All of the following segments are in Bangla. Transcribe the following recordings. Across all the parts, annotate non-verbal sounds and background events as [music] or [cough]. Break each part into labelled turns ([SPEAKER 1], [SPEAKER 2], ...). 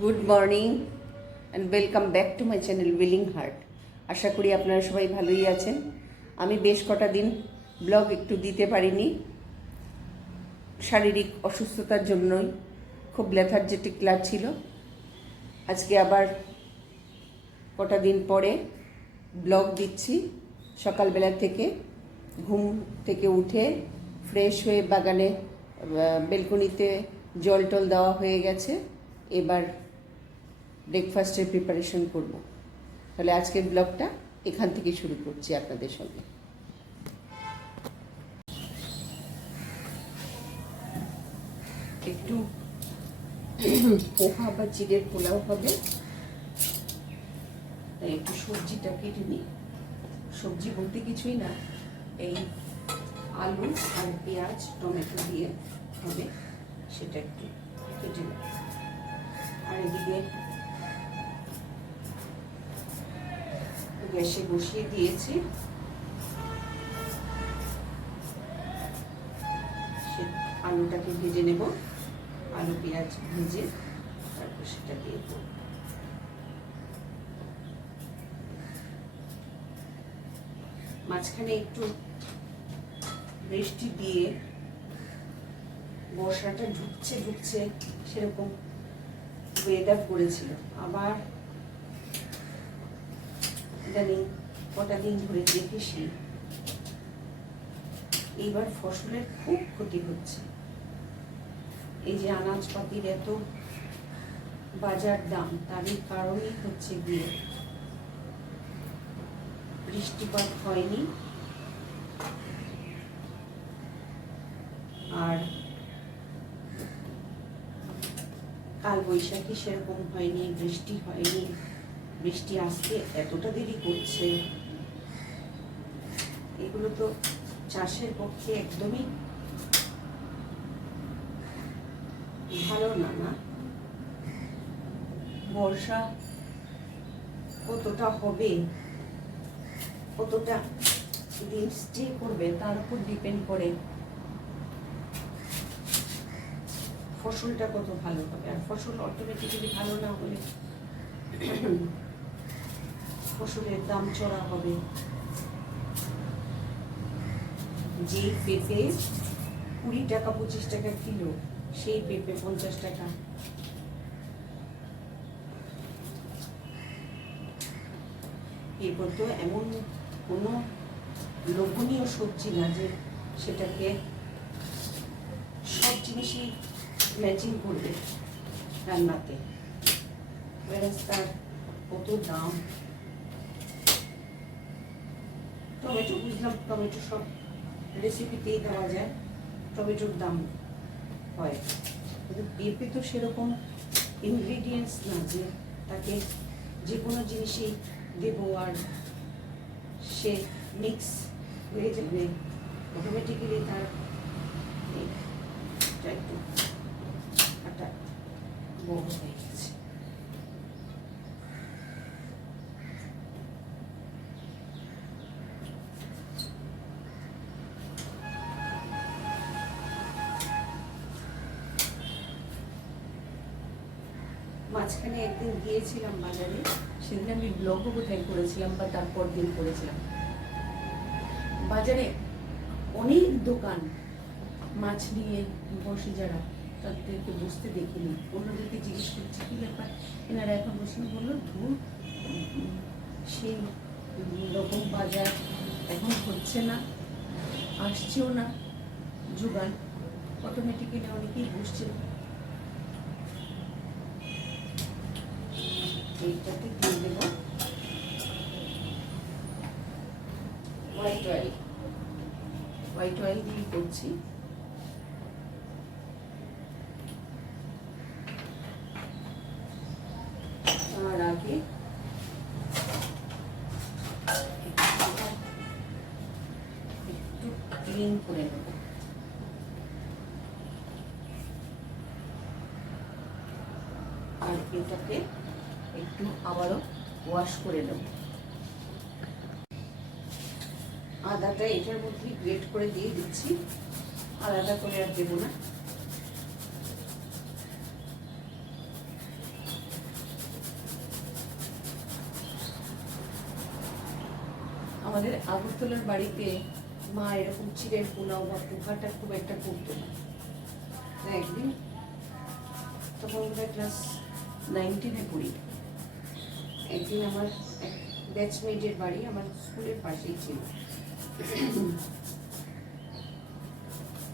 [SPEAKER 1] Good morning and welcome back to my channel willing heart আশা করি আপনারা সবাই ভালোই আছেন। আমি বেশ কটা দিন ব্লগ একটু দিতে পারিনি। শারীরিক অসুস্থতার জন্যই খুব লেথার্জেটিক লাগছিল। আজকে আবার কটা দিন পরে ব্লগ দিচ্ছি। সকালবেলা থেকে ঘুম থেকে উঠে ফ্রেশ হয়ে বাগানে বেলকনিতে জল টল দেওয়া হয়ে গেছে। এবার ব্রেকফাস্টের প্রিপারেশন করব। তাহলে আজকের ব্লগটা এখান থেকে শুরু করছি আপনাদের সঙ্গে। একটু পোহা বা চিড়ের পোলাও হবে। একটু সবজিটা কেটে নিই। সবজি বলতে কিছুই না, এই আলু আর পেঁয়াজ, টমেটো দিয়ে হবে, সেটা একটু কেটে নিই। আর এদিকে গ্যাসে বসিয়ে দিয়েছি। আলুটাকে ভেজে নেব। আলু, পেঁয়াজ ভেজে তারপর সেটা দিয়ে দেবো। মাঝখানে একটু বৃষ্টি দিয়ে বর্ষাটা ঢুকছে ঢুকছে, সেরকম ওয়েদার করেছিল। আবার ইদানিং কটা দিন ধরে দেখেছি এইবার ফসলের খুব ক্ষতি হচ্ছে। এই যে আনাজপাতির এত বাজার দাম, তারই কারণই হচ্ছে গিয়ে বৃষ্টিপাত হয়নি। আর কাল বৈশাখী সেরকম হয়নি, বৃষ্টি হয়নি। বৃষ্টি আসতে এতটা দেরি করছে। এগুলো তো চাষের পক্ষে একদমই ভালো না না? বর্ষা কতটা হবে, কতটা দিন স্টে করবে, তার উপর ডিপেন্ড করে ফসলটা কত ভালো হবে। আর ফসল অটোমেটিক্যালি ভালো না হলে ফসলের দাম চড়া হবে। যে পেঁপে কুড়ি টাকা, পঁচিশ টাকা কিলো, সেই পেঁপে পঞ্চাশ টাকা। এরপর তো এমন কোনো লোভনীয় সবজি না যে সেটাকে সব জিনিসই ম্যাচিং করবে রান্নাতে। তার কত দাম? টমেটো বুঝলাম, টমেটো সব রেসিপিতেই দেওয়া যায়, টমেটোর দাম হয়। কিন্তু পেঁপে তো সেরকম ইনগ্রিডিয়েন্টস না যে তাকে যে কোনো জিনিসই দেবো আর সে মিক্স হয়ে যাবে অটোমেটিক্যালি তার একটু একটা বড় হয়ে গেছে। মাঝখানে একদিন গিয়েছিলাম বাজারে, সেদিন আমি ব্লগও কোথায় করেছিলাম বা তারপর দিন করেছিলাম। বাজারে অনেক দোকান, মাছ নিয়ে বসে যারা, তাদেরকে বসতে দেখিনি। অন্যদেরকে জিজ্ঞেস করছি, কি ব্যাপার? এনারা এখন বসে বলল, ধূর, সেই রকম বাজার এখন হচ্ছে না, আসছেও না, যোগান। অটোমেটিক্যালি অনেকেই বসছে। এইটাতে দিয়ে দেব। হোয়াইট অয়েল হোয়াইট অয়েল দিয়ে করছি। তার আগে একটু ক্লিন করে নেব। আর এটাকে একটু আবারও ওয়াশ করে দেব আদাটা এটার মধ্যে গ্রেট করে দিয়ে দিচ্ছি। আলাদা করে আর দেবো না। আমাদের আগরতলার বাড়িতে মা এরকম চিড়ের পোলাও বা পোহাটা খুব একটা করত না। একদিন তখন ক্লাস নাইনটিনে পড়ি। একদিন আমার এক ব্যাচমেটের বাড়ি, আমার স্কুলের পাশেই ছিল।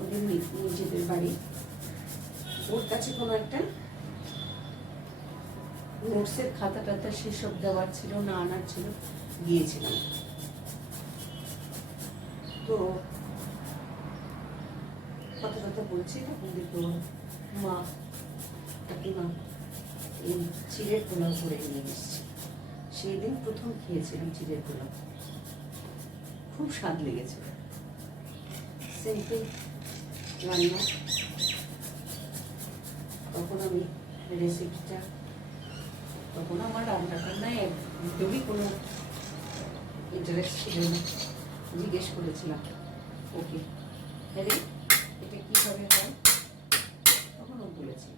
[SPEAKER 1] ওদের নিজেদের বাড়ি। ওর কাছে কোনো একটা নোটসের খাতা টাতা সেসব দেওয়ার ছিল, না আনার ছিল গিয়েছিলাম তো কথা কথা বলছি, তখন দেখো মা কাকিমা এই চিড়ের পোলাও করে নিয়ে এসেছি। সেই দিন প্রথম খেয়েছিলাম চিড়ের পোলাও। খুব স্বাদ লেগেছে। সিম্পল রান্না। তখন আমি রেসিপিটা তখন আমার রান্না টান্নায় একদমই কোনো ইন্টারেস্ট ছিল না। জিজ্ঞেস করেছিলাম, ওকে হ্যাঁ এটা কীভাবে হয়? তখন ও বলেছে,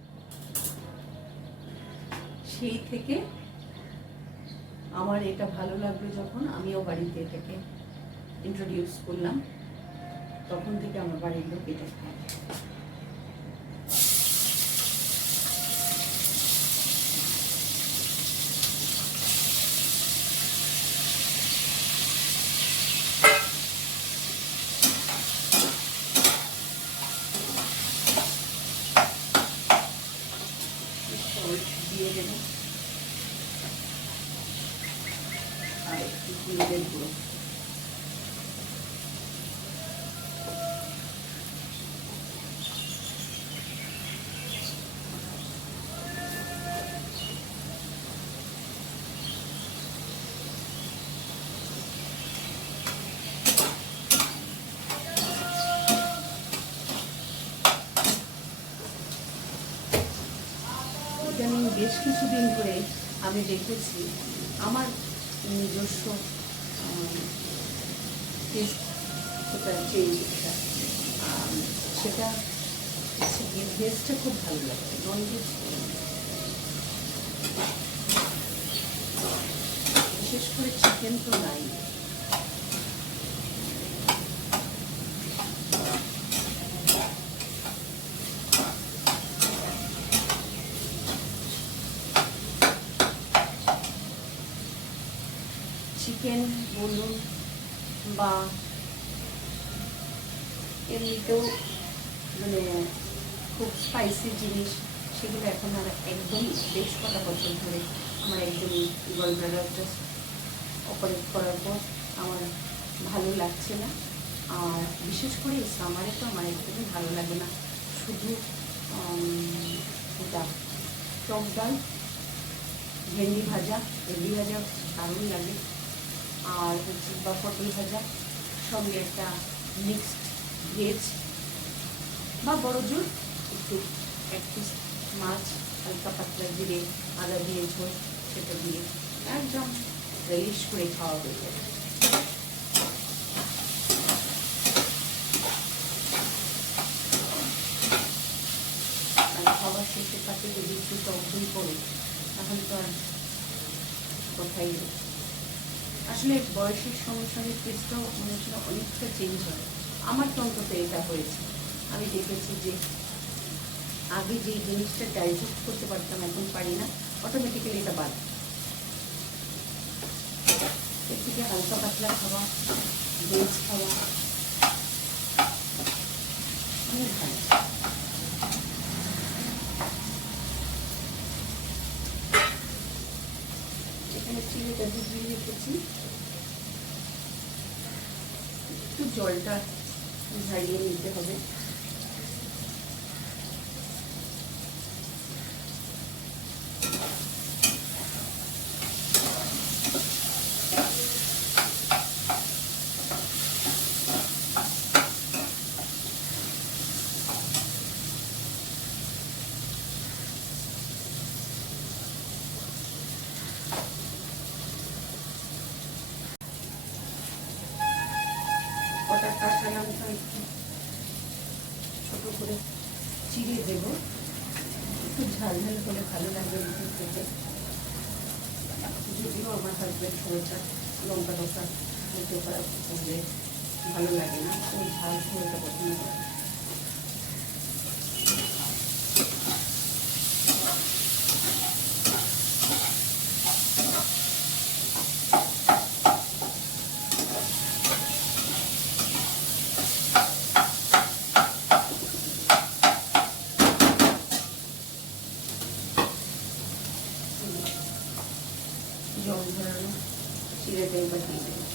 [SPEAKER 1] সেই থেকে আমার এটা ভালো লাগল যখন আমিও বাড়িতে এটাকে ইন্ট্রোডিউস করলাম। তখন থেকে আমার বাড়ির লোক এটা খায় সল্ট দিয়ে দেবো আর একটু হলুদের গুঁড়ো ইদানিং বেশ কিছুদিন ধরে আমি দেখেছি আমার নিজস্ব টেস্ট সেটা ভেজটা খুব ভালো লাগছে নন ভেজ বিশেষ করে চিকেন তো নাই চিকেন বলুন বা এমনিতেও মানে খুব স্পাইসি জিনিস সেগুলো এখন আর একদম বেশ কটা বছর ধরে আমার একদমই গলব্লাডারটা অপারেট করার পর আমার ভালো লাগছে না। আর বিশেষ করে সামারে তো আমার একদমই ভালো লাগে না। শুধু উম, টক ডাল ভেন্ডি ভাজা ভেন্ডি ভাজা দারুণ লাগে। আর হচ্ছে বা পটল ভাজা, সঙ্গে একটা মিক্সড ভেজ বা বড় জোর একটু এক পিস মাছ, হালকা পাতলা দিয়ে আদা দিয়ে ঝোল, সেটা দিয়ে একদম রেলিশ করে খাওয়া হয়ে যাবে। খাবার শেষে পাতে যদি একটু টক দই করে, তাহলে তো আর নেই। আসলে বয়সের সঙ্গে সঙ্গে টেস্টটাও মনে হচ্ছিল অনেকটা চেঞ্জ হয়। আমার তো অন্তত এটা হয়েছে। আমি দেখেছি যে আগে যে জিনিসটা ডাইজেস্ট করতে পারতাম এখন পারি না অটোমেটিক্যালি এটা বাদ। এর থেকে হালকা পাতলা খাওয়া ভেজ খাওয়া এখানে চিনিটা ডুবিয়ে রেখেছি একটু জলটা ঝারিয়ে নিতে হবে কটা কাঁচা লঙ্কা একটু ছোট করে চিড়ে দেব একটু ঝাল ঝাল হলে ভালো লাগবে রুটি খেতে যদিও আমার হাজব্যান্ড সময়টা লঙ্কা খেতে পারা করলে ভালো লাগে না খুব ভালো সময়টা পছন্দ করে জল ধরানো চিড়েটা এবার দিয়ে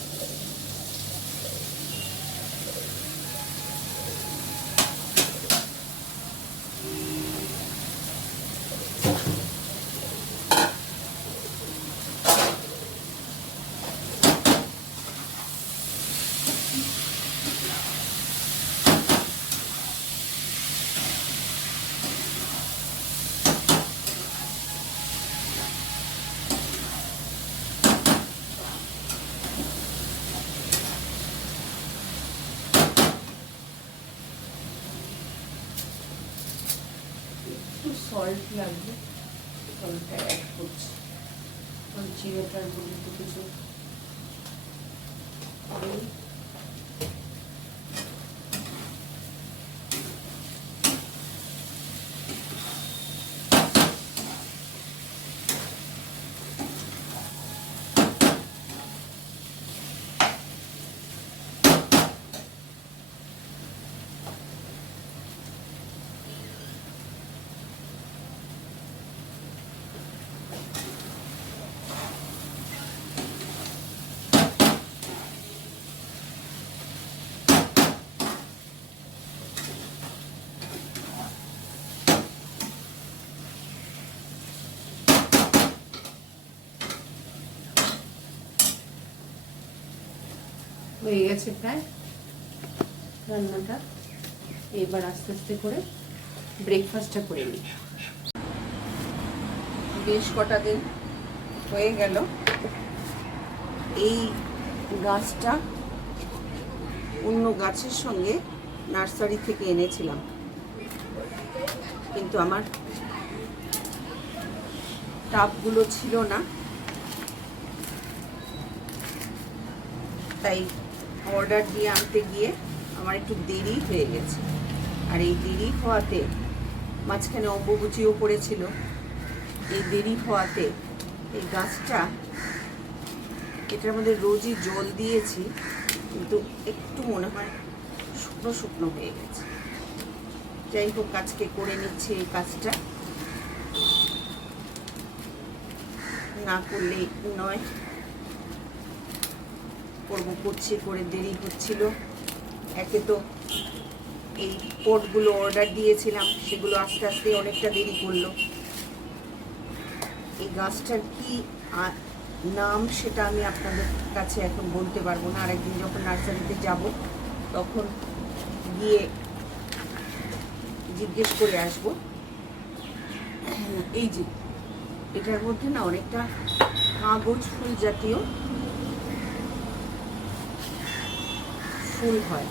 [SPEAKER 1] সল্ট লাগবে। সল্টটা অ্যাড করছি। কারণ চিড়েটার মধ্যে তো কিছু। হয়ে গেছে প্রায় রান্নাটা এবার আস্তে আস্তে করে ব্রেকফাস্টটা করে নিই। বেশ কটা দিন হয়ে গেল। এই গাছটা অন্য গাছের সঙ্গে নার্সারি থেকে এনেছিলাম। কিন্তু আমার টাবগুলো ছিল না। তাই অর্ডার দিয়ে আনতে গিয়ে আমার একটু দেরি হয়ে গেছে। আর এই দেরি হওয়াতে মাঝখানে অম্বুবুচিও পড়েছিল। এই দেরি হওয়াতে এই গাছটা, এটার মধ্যে রোজই জল দিয়েছি, কিন্তু একটু মনে হয় শুকনো শুকনো হয়ে গেছে। যাই হোক, আজকে করে নিচ্ছে এই কাজটা। না করলে নয়। করব, করছি, করে দেরি হচ্ছিল। একে তো এই পটগুলো অর্ডার দিয়েছিলাম, সেগুলো আস্তে আস্তে অনেকটা দেরি করল। এই গাছটার কি নাম সেটা আমি আপনাদের কাছে এখন বলতে পারব না। আরেকদিন যখন নার্সারিতে যাব, তখন গিয়ে জিজ্ঞেস করে আসব। এই যে, এটার মধ্যে না অনেকটা কাগজ ফুল জাতীয় ফুল হয়।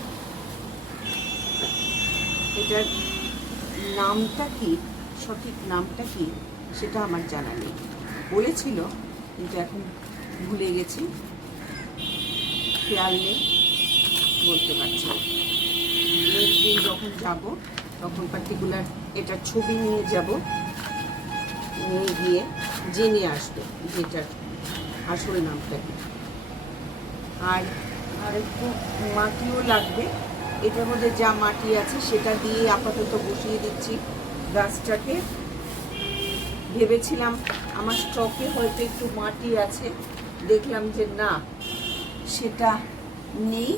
[SPEAKER 1] এটার নামটা কি? সঠিক নামটা কি? সেটা আমার জানা নেই। বলেছিল, কিন্তু এখন ভুলে গেছি। খেয়াল নেই, বলতে পারছি দিন যখন যাব, তখন পার্টিকুলার এটার ছবি নিয়ে যাব। নিয়ে গিয়ে জেনে আসবে যেটার আসল নামটা কি। আর আর একটু মাটিও লাগবে। এটার মধ্যে যা মাটি আছে সেটা দিয়ে আপাতত বসিয়ে দিচ্ছি গাছটাকে। ভেবেছিলাম আমার স্টকে হয়তো একটু মাটি আছে। দেখলাম যে না, সেটা নেই।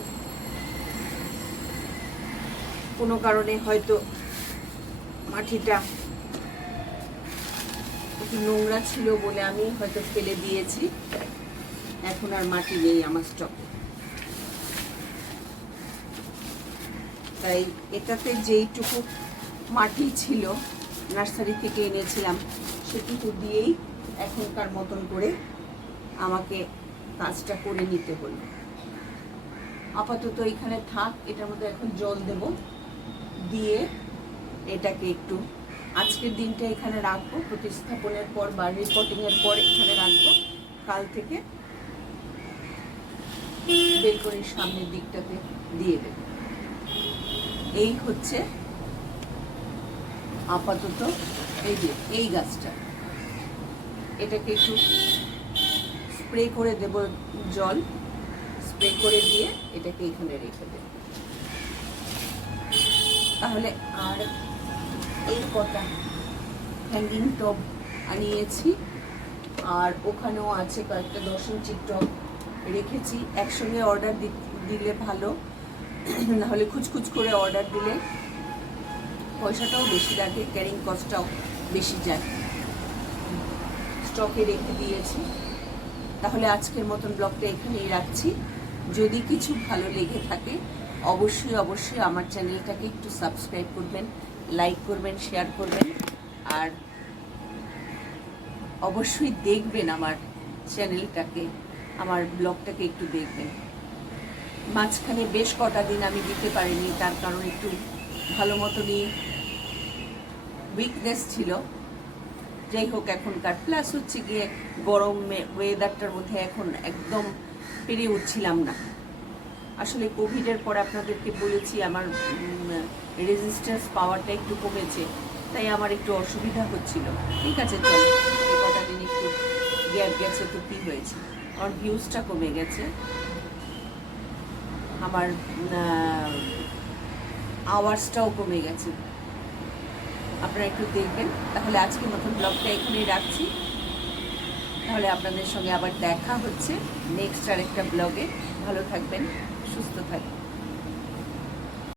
[SPEAKER 1] কোনো কারণে হয়তো মাটিটা একটু নোংরা ছিল বলে আমি হয়তো ফেলে দিয়েছি। এখন আর মাটি নেই আমার স্টকে। তাই এটাতে যেইটুকু মাটি ছিল নার্সারি থেকে এনেছিলাম, সেটুকু দিয়েই এখনকার মতন করে আমাকে কাজটা করে নিতে হলো। আপাতত এখানে থাক, এটার মধ্যে এখন জল দেব, দিয়ে এটাকে একটু আজকের দিনটা এখানে রাখব, প্রতিস্থাপনের পর বা রিপোর্টিংয়ের পর এখানে রাখব, কাল থেকে বের করে সামনের দিকটাতে দিয়ে দেব। এই হচ্ছে আপাতত এই যে এই গাছটা। এটাকে একটু স্প্রে করে দেব জল, স্প্রে করে দিয়ে এটাকে এখানে রেখে দেব। তাহলে আর এই কটা হ্যাঙ্গিং টব আনিয়েছি, আর ওখানেও আছে কয়েকটা দশ ইঞ্চির টব রেখেছি। একসঙ্গে অর্ডার দিলে ভালো। [coughs] নাহলে খুচখুচ করে অর্ডার দিলে পয়সাটাও বেশি লাগে ক্যারিং কস্টটাও বেশি যায়। স্টকে রেখে দিয়েছি। তাহলে আজকের মতন ব্লগটা এখানেই রাখছি। যদি কিছু ভালো লেগে থাকে, অবশ্যই অবশ্যই আমার চ্যানেলটাকে একটু সাবস্ক্রাইব করবেন লাইক করবেন শেয়ার করবেন। আর অবশ্যই দেখবেন আমার চ্যানেলটাকে, আমার ব্লগটাকে একটু দেখবেন। মাঝখানে বেশ কটা দিন আমি দিতে পারিনি, তার কারণ একটু ভালো মতনই উইকনেস ছিল। যাই হোক, এখনকার প্লাস হচ্ছে গিয়ে গরম ওয়েদারটার মধ্যে এখন একদম পেরিয়ে উঠছিলাম না। আসলে কোভিডের পর আপনাদেরকে বলেছি, আমার রেজিস্ট্যান্স পাওয়ারটা একটু কমেছে, তাই আমার একটু অসুবিধা হচ্ছিল। ঠিক আছে, চলো কটা দিন একটু গ্যাপ গেছে, তো কী হয়েছে? আমার ভিউজটা কমে গেছে। আমার আওয়ার্সটাও কমে গেছে। আপনারা একটু দেখবেন। তাহলে আজকে মতন ব্লগটা এখানেই রাখছি। তাহলে আপনাদের সঙ্গে আবার দেখা হচ্ছে নেক্সট আরেকটা ব্লগে। ভালো থাকবেন, সুস্থ থাকবেন।